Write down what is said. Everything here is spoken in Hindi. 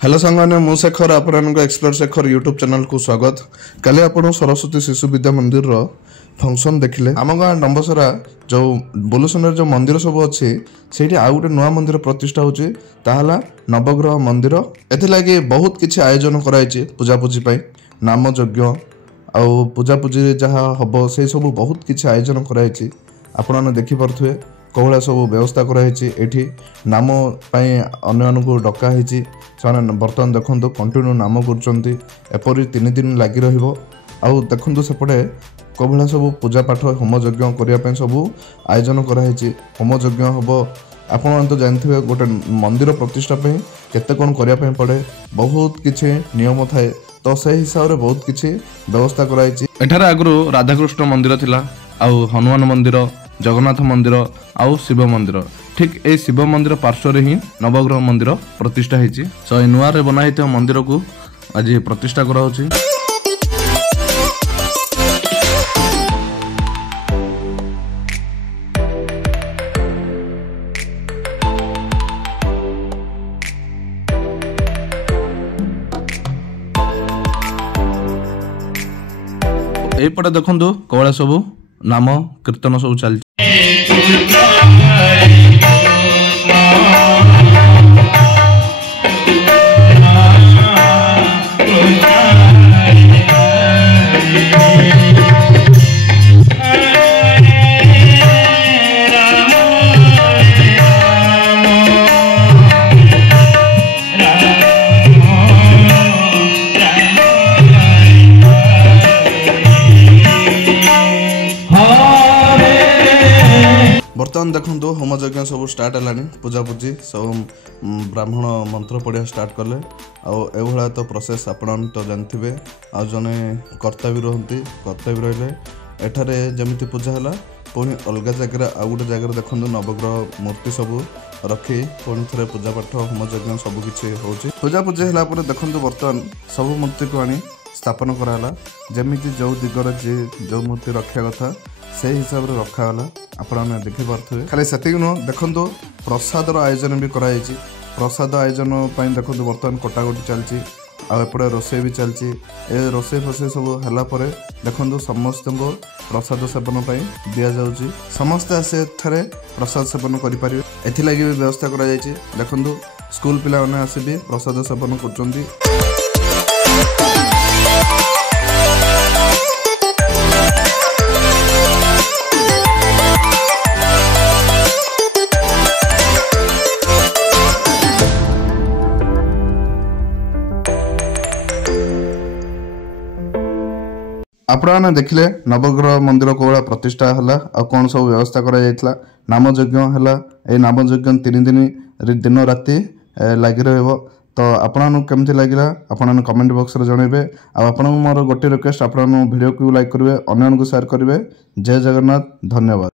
हेलो सांगने मु शेखर आपण एक्सप्लोर शेखर यूट्यूब चैनल को स्वागत। काली आपण सरस्वती शिशु विद्या मंदिर रो फंक्शन देखिले। आम गाँ डंबसरा जो बोलुसुंदर जो मंदिर सब अच्छी से आउ गोटे नुआ मंदिर प्रतिष्ठा होची ताहला नवग्रह मंदिर। एथिलागि बहुत किछि आयोजन कराइछि पूजापूजी पाई नाम यज्ञ आउ पूजापूजी जहाँ हम से सब बहुत किछि आयोजन कराइछि। आपण देखि पारथुए कौड़ा सब व्यवस्था कराई नाम अन्य को डका से बर्तमान देखो कंटिन्यू नाम करपरी 3 दिन लगी देखु सेपटे कौड़ा सब पूजा पाठ होम यज्ञ करने सब आयोजन कराई। होम यज्ञ हम आपण तो जानते गोटे मंदिर प्रतिष्ठा केते कौन करने पड़े बहुत किसी नियम थाए तो से हिसाब से बहुत किसी व्यवस्था कराई। एठार आगु राधाकृष्ण मंदिर थिला आउ हनुमान मंदिर जगन्नाथ मंदिर आउ शिव मंदिर ठीक ए शिव मंदिर पार्श्व ही नवग्रह मंदिर प्रतिष्ठा होती। सो नुआ बना मंदिर को आज प्रतिष्ठा कराउछि। एपटे देखंतु कौड़ा सब नाम कीर्तन सब चलछि। बर्तमान देखो होम यज्ञ सब स्टार्ट है पूजापूजी सब ब्राह्मण मंत्र पढ़िया स्टार्ट कले आउ तो प्रोसेस आपण तो जानते आ जने कर्ता भी रहती कर्ता भी रही एठारे जमी पूजा है पुणी अलग जगह आउ गोटे जगह देखो नवग्रह मूर्ति सब रखी पुणी थे पूजा पाठ होम यज्ञ सबकि हो पूजापूजी है देखो बर्तमान सब मूर्ति को आनी स्थापन कराला जमी जो दिगरे जी जो मूर्ति रखा कथा से हिसाब से रखागला आपने देखी पारे। खाली से देखो प्रसाद आयोजन भी कराई। प्रसाद आयोजन देखो बर्तमान कटाकटी चलती आउपटे रोसे भी चलती ए रोसे फोसे सब है देखो समस्त को प्रसाद सेवन दि जाऊँगी समस्ते आसे थे प्रसाद सेवन करें एथिलागि भी व्यवस्था कराई। देखो स्कूल पिला माने आसी भी प्रसाद सेवन कर। आपने देखिले नवग्रह मंदिर कौड़ा प्रतिष्ठा है आ कौन सब व्यवस्था करा नाम यज्ञ है। ये नाम यज्ञ 3 दिन राति लगी रही तो आपन केमती लगे आपन कमेंट बॉक्स रे जनइबे। आपन मोर गोटे रिक्वेस्ट आपन वीडियो को लाइक करेंगे अन्य को शेयर करेंगे। जय जगन्नाथ धन्यवाद।